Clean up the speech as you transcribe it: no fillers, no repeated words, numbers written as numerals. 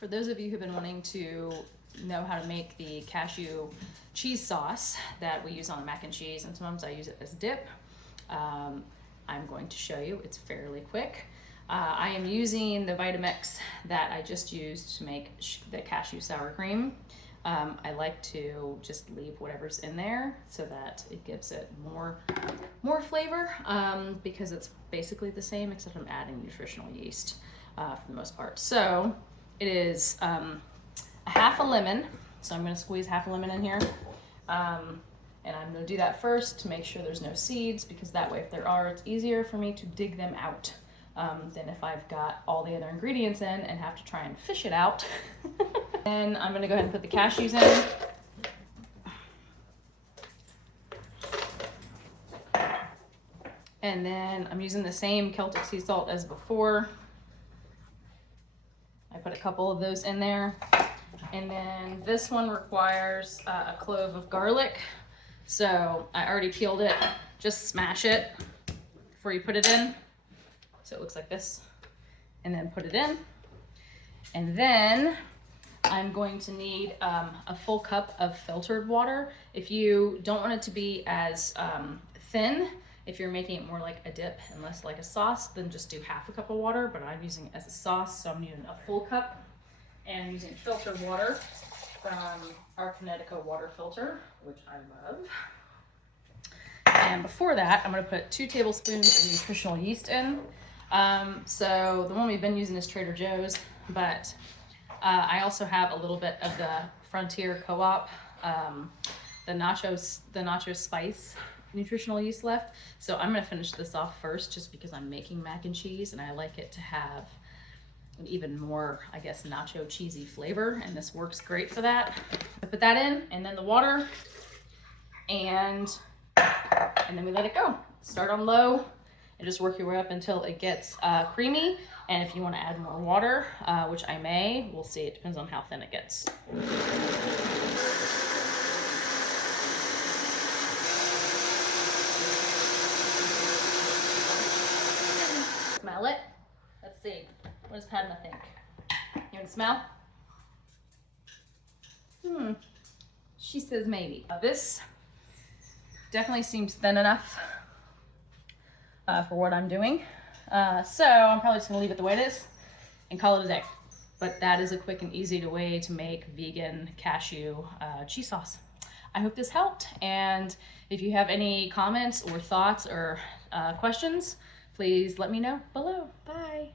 For those of you who've been wanting to know how to make the cashew cheese sauce that we use on mac and cheese, and sometimes I use it as dip, I'm going to show you. It's fairly quick. I am using the Vitamix that I just used to make the cashew sour cream. I like to just leave whatever's in there so that it gives it more flavor, because it's basically the same except I'm adding nutritional yeast for the most part. So it is a half a lemon. So I'm going to squeeze half a lemon in here. And I'm going to do that first to make sure there's no seeds, because that way if there are, it's easier for me to dig them out than if I've got all the other ingredients in and have to try and fish it out. And I'm going to go ahead and put the cashews in. And then I'm using the same Celtic sea salt as before. I put a couple of those in there. And then this one requires a clove of garlic. So I already peeled it. Just smash it before you put it in. So it looks like this. And then put it in. And then I'm going to need a full cup of filtered water. If you don't want it to be as thin, if you're making it more like a dip and less like a sauce, then just do half a cup of water, but I'm using it as a sauce, so I'm using a full cup. And I'm using filtered water from our Connecticut water filter, which I love. And before that, I'm gonna put 2 tablespoons of nutritional yeast in. So the one we've been using is Trader Joe's, but I also have a little bit of the Frontier Co-op, the nacho spice nutritional yeast left. So I'm gonna finish this off first, just because I'm making mac and cheese and I like it to have an even more, I guess, nacho cheesy flavor, and this works great for that. I put that in, and then the water, and then we let it go. Start on low and just work your way up until it gets creamy. And if you want to add more water, which I may, we'll see. It depends on how thin it gets. Smell it. Let's see. What does Padma think? You want to smell? She says maybe. This definitely seems thin enough for what I'm doing. So I'm probably just gonna leave it the way it is and call it a day. But that is a quick and easy way to make vegan cashew cheese sauce. I hope this helped. And if you have any comments or thoughts or questions, please let me know below. Bye.